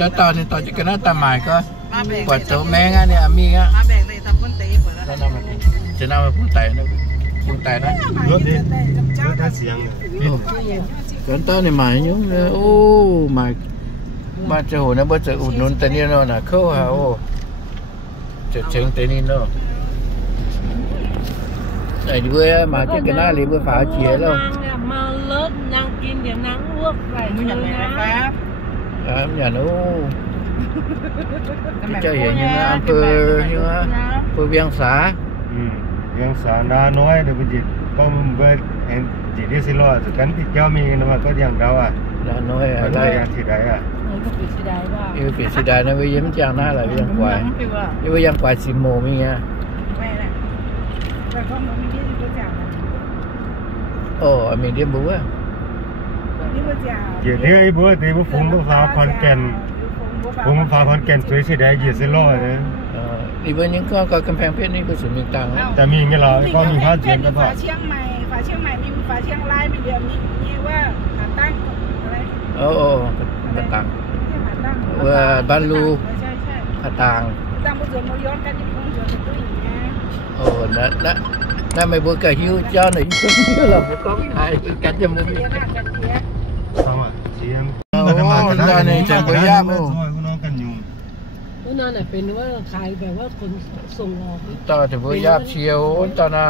แล้วตอนนี้ตอนจะกันหน้าตาหมายก็ปวดตัวแมงอ่ะเนี่ยมีอ่ะมาแบ่งเลยทำคนเตะเปิดแล้วนั่นมันจะน่ามาพูดไต่นะพูดไต่นะรถได้เสียงเกินต้นนี่หมายยุ่งเลยโอ้หมายมาจะโหนะบ่จะอุดหนุนแต่นี่เนาะนะเข้าหาโอ้จะเชิงแต่นี่เนาะไอ้ด้วยมาจะกันหน้าเลยเมื่อฝาเฉียแล้วมาเลิศนางกินเดี๋ยวนางลวกใส่มือนะครับอย่าโน้จะเห็นยังไงอำเภอยังไงอำเภอเวียงสาเวียงสานาน้อยเดี๋ยวไปจิตก็มันเบิดเห็นจิตที่สิรอดกันที่เจ้ามีนะว่าก็ยังเราอ่ะนาน้อยอะไรที่ใดอ่ะก็ปีสีได้ว่าปีสีได้นะวิยมันจางหน้าอะไรวิยังกวายวิยังกวายสิโมมีเงี้ยไม่แหละแต่ก็มันไม่ได้รู้จักโอ้มีเดียมบัวเดี๋ยวนี้ไอ้บัวตีบัวฟุ้งบัวฟ้าคอนแก่นฟุ้งฟ้าคอนแก่นสวยสิได้เหยียดสิล้อเลยอีเวนต์ยังก็กำแพงเพชรนี่ก็สุดมีตังค์แต่มีเงี้ยเราก็มีผ้าเจียนก็พอฝาเชียงใหม่มีฝาเชียงรายมีเดียวมีว่าหาตั้งอะไรโอ้กระตังว่าบ้านลูกระตังตั้งบนสวนมย้อนกันที่พุ่งสวนตุ้ยโอ้นั่นไม่บัวกะหิวเจ้าหน่อยหิวเราบุกก็ไม่หายกันจะมุมเอาอ่ะเชียงตอนนี้จะไปย่ามั้งน้องกันยุงนั่นแหละเป็นว่าขายแบบว่าคนส่งออกตอนจะไปย่าเชียวตอนน่ะ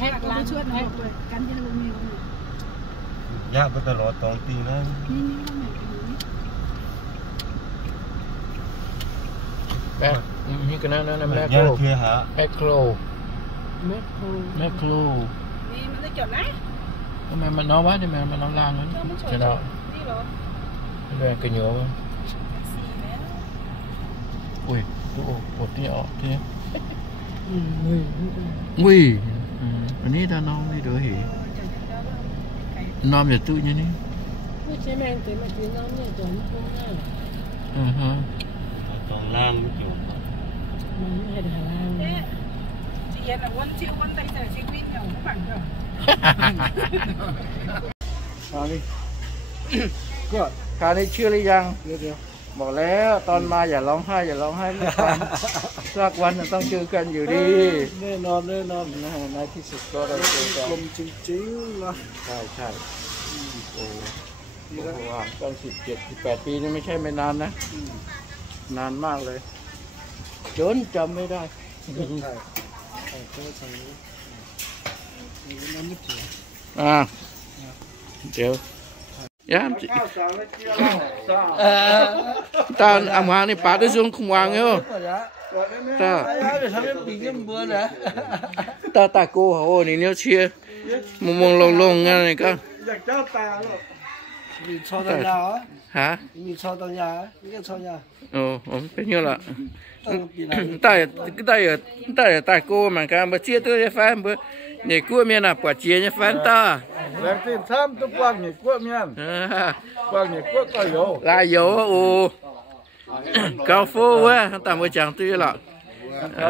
แฮกร้านช่วยแฮกกันที่เรามีย่าก็ตลอดตองตีนะแม่มีกันนั่นแม่โครแม่โครนี่มันได้จดไหมทำไมมันน้องวะทำไมมันน้องล่างนั้นจะน้องนี่เหรอเรื่องกระโยงอุ้ยดูปวดที่ออกที่อุ้ยวันนี้ตาน้องไม่ดูหิน้องจะตู้ยังนี่ไม่ใช่แมงแต่มาจีน้องเนี่ยตัวนี้พุ่งง่ายตองล่างไม่จบมันไม่เห็นหาล่างเย็นอ่ะวันชิววันใดแต่เช็ควินเนี่ยผมฝันก็คราวนี้เชื่อหรือยังเดี๋ยวบอกแล้วตอนมาอย่าร้องไห้ไม่ฟังสักวันต้องเจอกันอยู่ดีแน่นอนนะในที่สุดก็ได้เจอกันลมจริงๆนะใช่โอ้ว่าตั้ง17-18 ปีนี่ไม่ใช่ไม่นานนะนานมากเลยจนจำไม่ได้เดี๋ยวย้ำตอนอามานี่ป่าได้ช่วงขวางเหรอตาโก้โอ้นี่เนี่ยเชียร์มองลงงั้นนี่ก็อยากเจ้าตาหรอมีชอตังยาฮะมีชอตังยานี่ก็ชอยาโอ้เป็นยังไงล่ะตาโก้เหมือนกันมาเชียร์ตัวจะฟันเบอเนี่ยกู้เมียน่ะปวดเชียร์จะฟันตาแล้วที่ทำทุกวันเนี่ยกู้เมียนกวันเนี่ยกู้ก็โยลายโยโอ้กาโฟเว้ยตามไปจังตื้อละ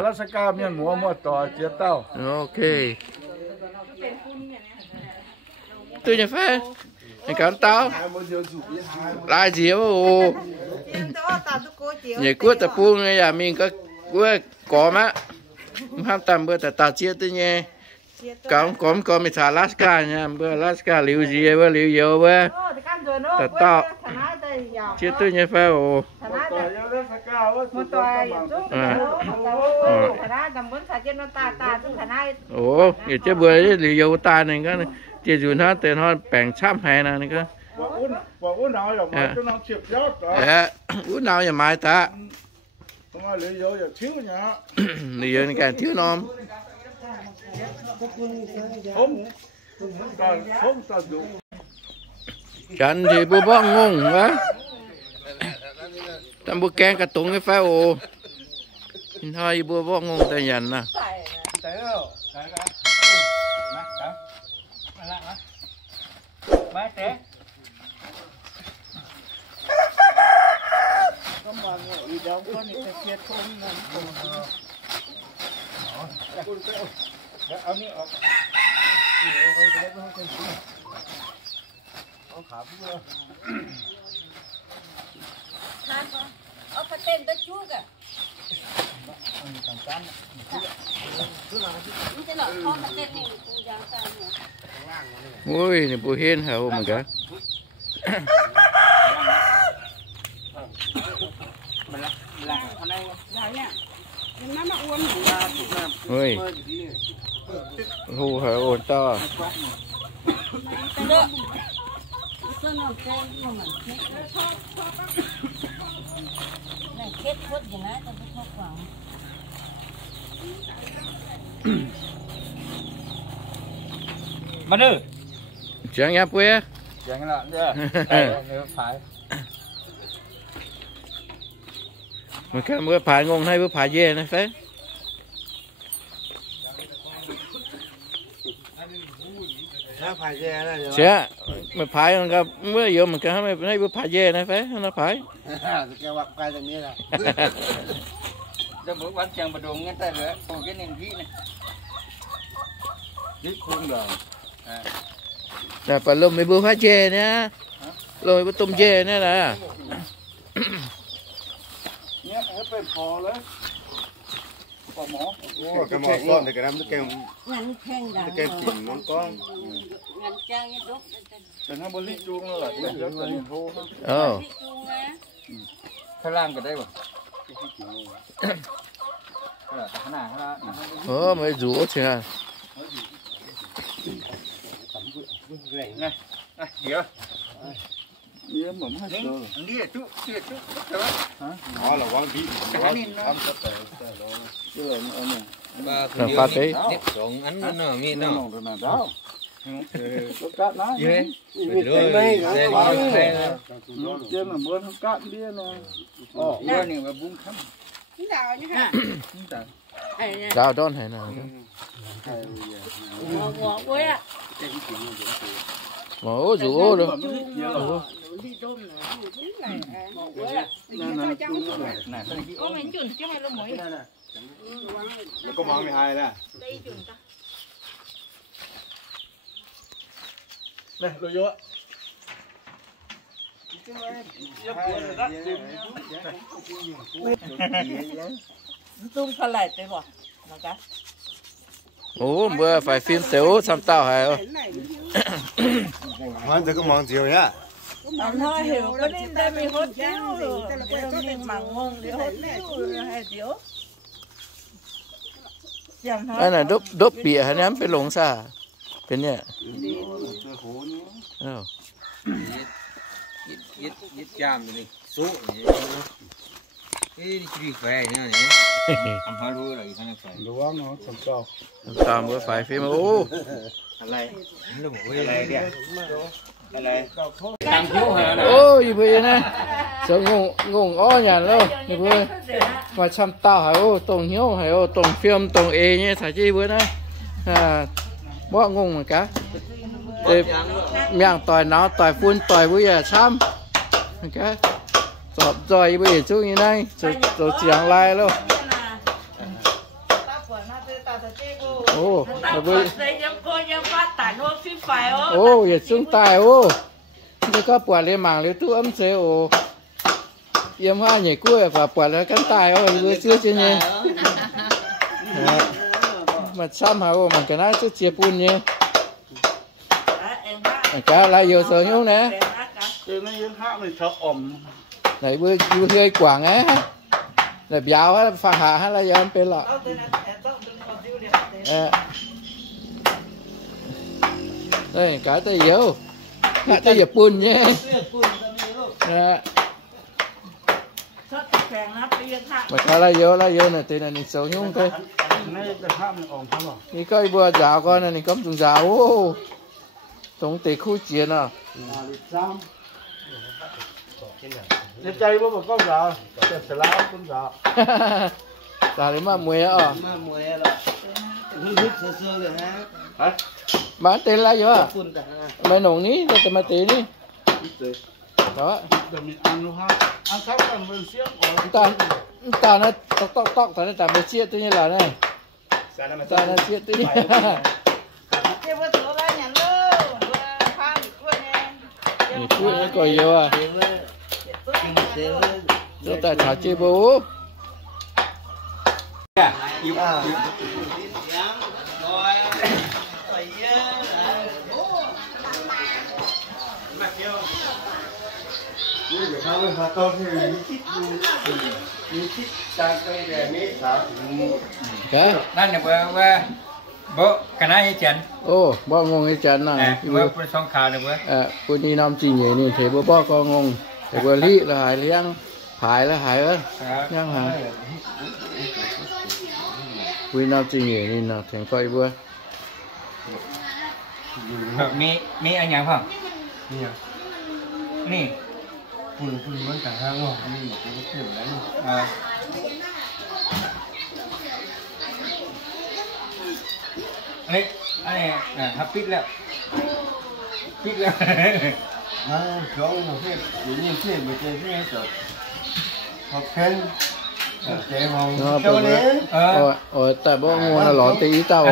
แล้วสกาเมียนหัวมัวต่อเจียเต้าโอเคตื้อจะฟันไอ้การเต้าลายเจียวโอ้เนี่ยกู้ตะปูไงอย่ามีก็กู้ก่อมะห้ามตามเบอร์แต่ตาเชียตื้อเนี่ยก็มีสาลาสกาเนี่ยเบอร์ลาสกาลิวเจียเบอร์ลิวโยเบอร์แต่ต่อเชื่อตัวเนี่ยฟ้าโอ้โอ้ยเจ้าเบอร์ลิวโยตาหนึ่งก็เจ้าจุนฮะเตือนฮะแป่งช้ำแห่นะนี่ก็อุ้นเอาอย่ามาจนน้ำเฉียบยอดอุ้นเอาอย่ามาตาลิวโยอย่าทิ้งเนี่ยลิวโยนี่การทิ้งน้องฉันที่บัวบ้องงงวะทำบัวแกงกระตุงให้ฟ้าโอ้ทอยบัวบ้องงงแต่ยันนะเอานี่ออกเอาขาพี่เลย ở cái tên đó chú kìa cái nọ con cái tên này cũng dáng sao nhỉ ui này bùi hiên hả hôm cả ui hù hả ồn to kết quất gì nãy tao không vào mà đưa chẳng nháp quê chẳng là chưa phải mà cái bữa phải ngon hay bữa phải dê này phải phải dê đó chứ mà phải còn cái bữa giờ mình cái hay bữa phải dê này phải nó phải cái bạc phải như là cho bữa bán chẳng mà đồ nghe tay nữa còn cái nền vị này biết khuôn rồi là phải lùm mấy bữa phải dê nhá lùm bữa tôm dê nữa là nhé phải phò lấy phò mỏ cái mỏ con thì cái đám cái ngắn khen đã cái chỉnh nó có ngắn trang như đốt cho nó bớt lít chuông nó là cái rất là nhiều thô khai lang cái đây mà mới rủ chứ à này này kìa Iya, mama hasil. Dia tu. Oh, là quang bị. Ăn sắp tới. Chứ là là phát đấy trộn ánh nó mi nó đó. Có cát nó. Vậy. Trên là bữa không cát đi nè. Bữa này mà bún khắm. đào đón hay nào mổ rủ được Có món 12 nè. Này, lôi vô ạ. tung khơi lại tới bỏ nó cá ố bữa phải phim xéo xăm tao hay không Hoàn tất có món chiều nhá. ông thôi hiểu có nên đây mình hốt chiếu rồi mình mặn ngon để hốt chiếu hay chiếu đây là đốt bịa hay némไปลงซะเป็นเนี่ย giết chàm rồi này số cái đi khỏe nữa này làm hơi luôn rồi thằng này khỏe Đồ ăn nó sầm trò. tao bữa phải phim ô nó một cái này ôi bữa này sợ ngùng ó nhà luôn bữa mà xăm tao hay ô tông hiếu hay ô tông phim tông e nhé thằng chi bữa này bỏ ngùng mà cá miệng tỏi nó tỏi phun tỏi bây giờ xăm cái sọp rồi bây giờ chú như này rồi chẳng lại luôn ô bây ô giờ xuống tài ô đây có quả lên mảng lấy tu ấm xe ô yếm hoa nhảy cua và quả là cắn tài ô vừa chưa chưa nhé mà xăm hả ô mà cái này chứ chia bún nhé cá lại vô sợ nhú nè Từ nó yên hát mình sợ ẩm. này bữa hơi quảng á này béo á pha hạ hay là giờ ăn bên lọ đây cá tay dấu cá tay dập bún nhé mà cá lại vô này thì này sợ nhú cái Nay cái hát mình ẩm không à?นี่ก็บัวจ๋าก่อนนี่ก็ตุงจ๋าโอ้ตรงตีคู่เจียนอ่ะ Để chay bố mà có giờ. Để sẽ lá cũng giờ. ตาเลยมามวยอ่ะ mà mùa là hít sơ sơ rồi ha Hả? บ้านเต้นอะไรอยู่อ่ะ phun cả ไม่หนงนี้เราจะมาตีนี่ đó Để mình ăn nó ha. Ăn khác là mình xiếc ta nó tóc ta nó tạm biệt chia tự nhiên là này ta nó chia tự nhiên cua nó coi vô à Cho ta thả chơi bố. Cáiนั่นเนี่ยว่าบ่กันได้จัน ô bao ngông cái chén này ว่าเป็นช่องข่าวเนี่ยว่า cô đi năm chỉ nhảyนี่thấy bố bao con ngông thấy bố lý là hải liang hải là hải ơi nhang hải cô đi năm chỉ nhảyนี่nào thành coi bữa มีอะไรอย่างพ่อนี่ คุณมันต่างห้างหรออันนี้หมดก็เที่ยวแล้วอันนี้ครับปิดแล้วช่องเราเที่ยวอยู่นี่เที่ยวไปเจอที่ไหนจบพอเพ้นเจ๊มองเจ้าเนี้ยแต่bao ngông là lỏn tí tao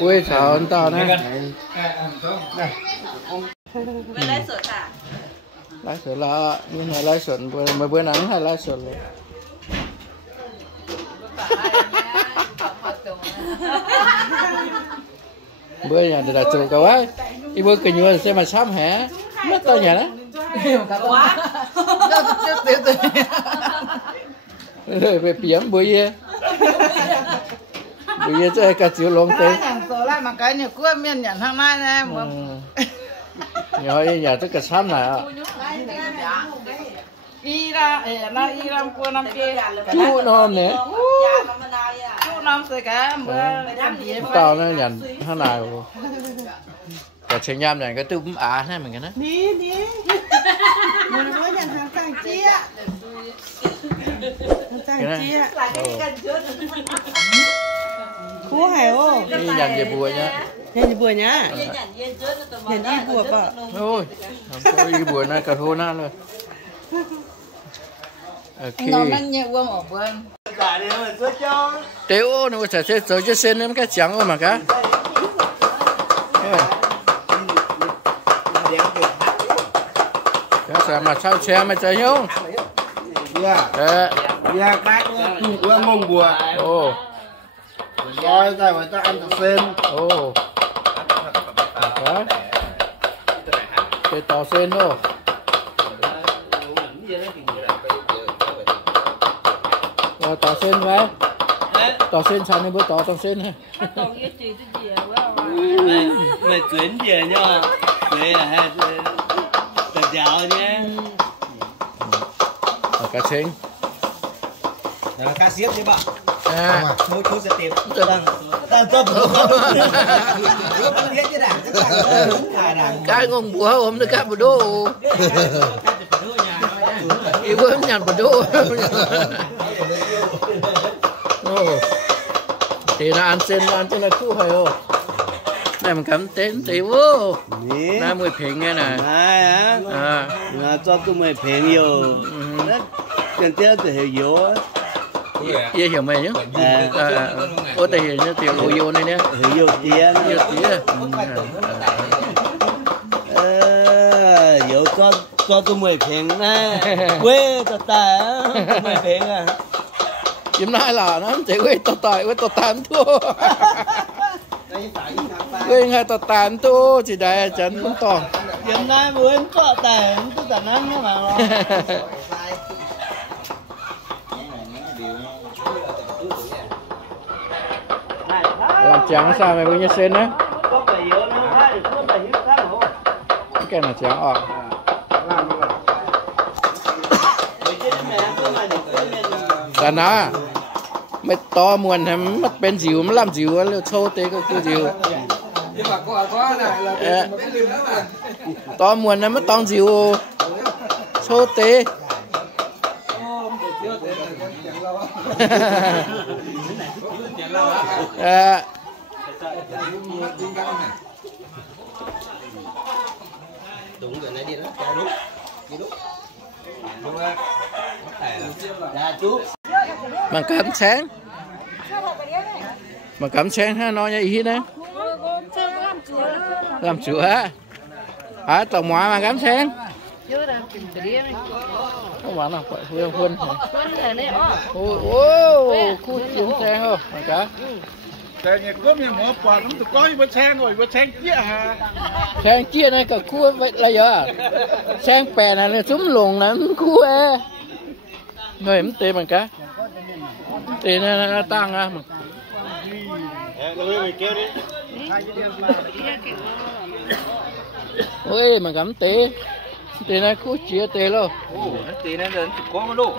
quê chào tao nè ไม่ได้สดค่ะ lái sửa là nhưng mà lái sửa bữa nắng hay lái sửa luôn bữa nhà thì là chụp cậu ấy đi bữa kinh nghiệm xem mà sắm hả mất tao nhà đó rồi về biển bữa gì chơi cả chiều lông tê số lại mà cái nhiều cua miên nhận hàng mai này nhỏ nhà tất cả sắm này ạ Iram cua năm kia chú non nè chú năm rồi cả tao nó nhận thế nào cả chơi nhâm này cái tư cũng này mình cái đó ní muốn nói nhận hàng sang chia cú hải ô đi nhận về bùa nhá nhận về bùa nhá nhận đi bùa bợ thôi không đi bùa này cả thô na rồi nó mình nhẹ uống ở bên téo nó sẽ chơi chơi sen em cái trắng mà cả cái sao mà sao xe mà chơi không các bữa mông bùa rồi ta phải ta ăn được sen đấy cái tàu sen thôi rồi tàu sen vậy tàu sen sao nên bữa tàu sen ha mày chuyển về nha vậy là hay tự chào nhé cá sen là cá xiếc chứ bạn Mỗi chú sẽ tìm cái ngon bùa hôm nay cá bùa đô yêu bớm nhàn bùa đô thì là ăn trên là khu hay không này mình cắm tên tí vô na 10 phèn nghe nè cho tôi 10 phèn nhiều cần tiêu thì hiểu Iya hiểu mày nhá. Ô tại hiểu như tiểu ô yêu này nhá. Hiểu tiền. Hiểu tiền. Hiểu cho tôi 10 phèn nè. Quê ta 10 phèn à. Hôm nay là nó chỉ quê tao tàn thua. Quê ngay tao tàn thua chỉ đại chân không to. Hôm nay muốn có tiền tôi tàn ăn nhá mà. Làm trắng sao mày bây giờ sen á? Cái này trắng ọ. Là nó mày to muôn hả? Mất bên dìu mà làm dìu á, thô tế có cứ dìu. Nhưng mà có này là cái liều đó mà. To muôn hả? Mất to dìu thô tế. Đúng rồi, này đi đó, đúng. Mà cắm sáng. Mà cắm sáng ha nói như ý đấy. Làm chữa hả? Hả tàu ngoại mà cắm sáng. có bạn nào phải phun phun khu chiến xe không phải cảแต่เนี่ยก็มีหมอปลาน้ำตะก้อยบนแซงหน่อยบนแซงเจี๊ยฮะ แซงเจี๊ยnày cả khu vậy là giờแซงแปดnày chúng lùng là khu người em tê bằng cá tê nó tăng à ôi mà cắm tê tê này khu chia tê luôn tê này là có mà đâu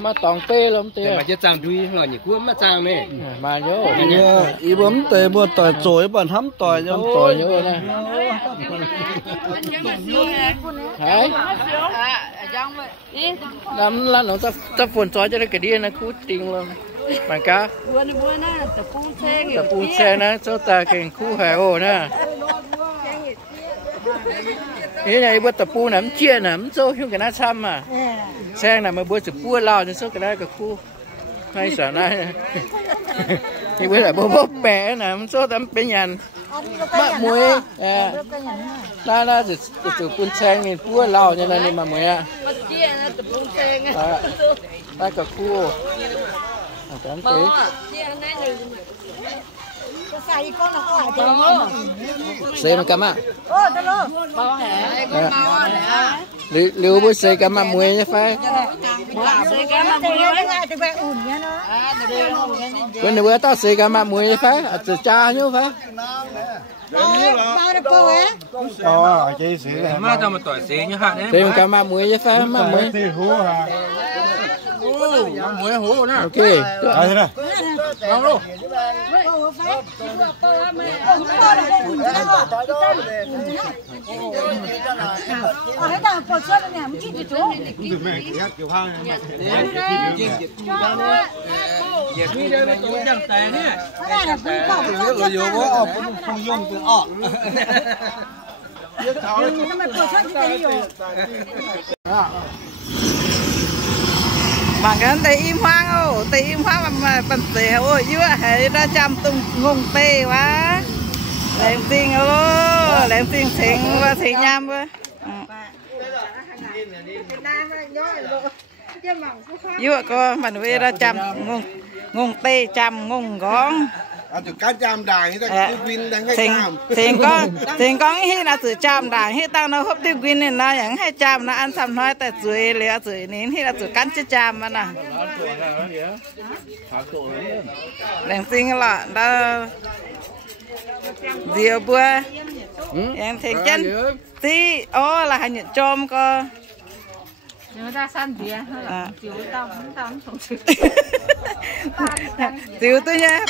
mà toàn tê lắm tê mà chết trang đuôi rồi nhỉ cuốn mà trang này mà nhớ ý bấm tê bữa tỏi chổi bọn hắm tỏi nhớ tỏi nhớ nè hả làm là nó ta phun chói cho nó cái đi nó cút tiền luôn mà cá tập phun xe nó cho ta cái khu hải hồ nè thế này bữa tập phun nắm chia nắm cho không cái nó xăm mà xe này mà bữa tập phun lao cho số cái đó cái khu hay sợ này như bữa là bố bè nè số tấm bé nhàn mắt muối là từ phun xe này phun lao cho nên mà muối à ta cái khu tấm tí xe mà cắm à liu bữa xe cắm mà muối nhá phải bữa bữa tao xe cắm mà muối nhá phải từ cha nhá phải chị sĩ mà tao mà tỏi xế như hạn đấy xe mà cắm mà muối nhá phải mà muối muối hổ nè ok thế này không đâu mà cái tây im hoang ô tây im hoang mà bận tè ôi dữ hệ ra chăm tung ngùng tê quá làm tiền ô làm tiền thiện và thiện nham quá dữ có mình về ra chăm ngùng tê chăm ngùng gón từ cá chăm đài thì ta win đang hay chăm thiện con khi là từ chăm đài khi ta nó hấp tiêu win nên là những hay chăm nó ăn sầm nói tại dưới lẽ dưới nín khi là từ cắn chứ chăm mà nè làm tiền là đã diều bữa em thiện chân tí ó là hành nhận chôm co người ta săn gì chịu tao không chịu tôi nha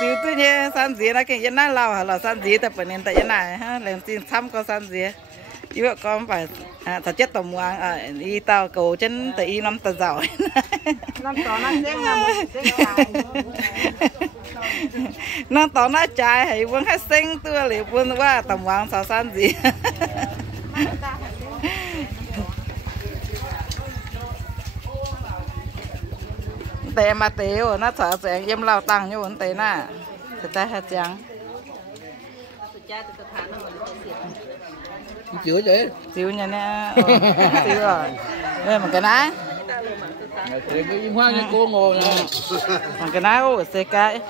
chịu tôi nha săn gì nó cái dân nó lao hả là săn gì tập nên tại dân này ha làm tin thăm có săn gì chứ con phải thật chất tầm ngoan đi tao cầu chân tự y năm tờ giỏi năm tỏ nó sẽ là nó tỏ nó trái hay vẫn hay sinh tua liệu quân qua tầm ngoan sao săn gì tè mà tè nó thở sẽ em lao tăng như vấn tè na thì ta hết trắng chữa chứ chịu nha nè chịu rồi đây mà cái ná cái hoa như cô ngồi nè mà cái ná của xe cái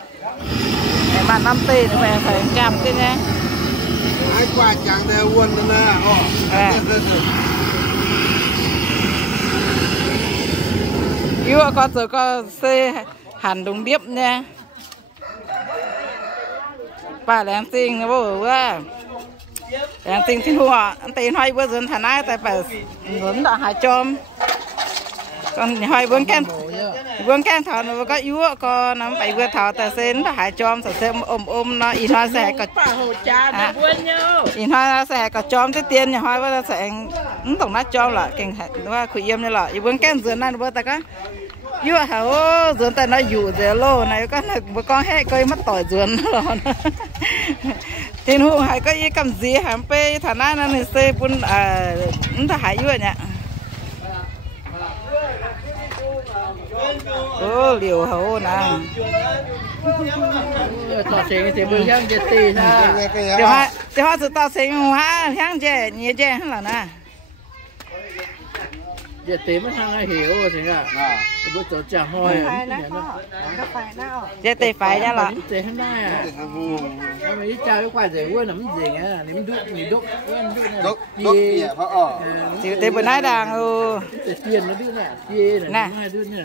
em mà 5 tỷ thì mẹ phải 100 tỷ nha ai qua chẳng đều quân nè yêu con rồi con xe hẳn đúng điệp nha bà làm tiền nó bảo quá làm tiền thì hùa anh tiền hoài bữa dân thằng ai tại phải muốn đã hại chôm còn hoài vướng kem thọ nó có yếu có nó phải vừa thọ tại sen đã hại chôm sợ xem ôm nó in hoa xe có in hoa xe có chôm cái tiền nhà hoài bữa sẽ tổng nó chôm là kinhว่าคุยเยี่ยมนี่แหละอีเบื้องแก้มเสือนั่นเบื้องแต่ก็ยั่วเขาเสือแต่nóอยู่เดี๋ยวโลไหนก็นึกว่าก้อนแห่ก็มาต่อยเสือนั่นหรอทีนู้นหายก็ยี่กำสีหามไปฐานะนั้นเซ่ปุ่นนั่นถ้าหายยั่วเนี่ยโอ้เหลียวเขานะ ต่อเสียงthì bữa sáng chết tì naเดี๋ยวเขาจะต่อเสียงหัวทั้งเจ๊เนี่ยเจ๊ข้างหลังนะ giờ tế mất hàng hiểu thế à bữa tối chả hoi phải nó phải nó chế tê phải ra là tế hôm nay à mấy cha cái quài rể quên làm gì á nếm đúc đúc gì hả chịu tê bữa nay đang tiền nó đứa nè kia nè hai đứa nè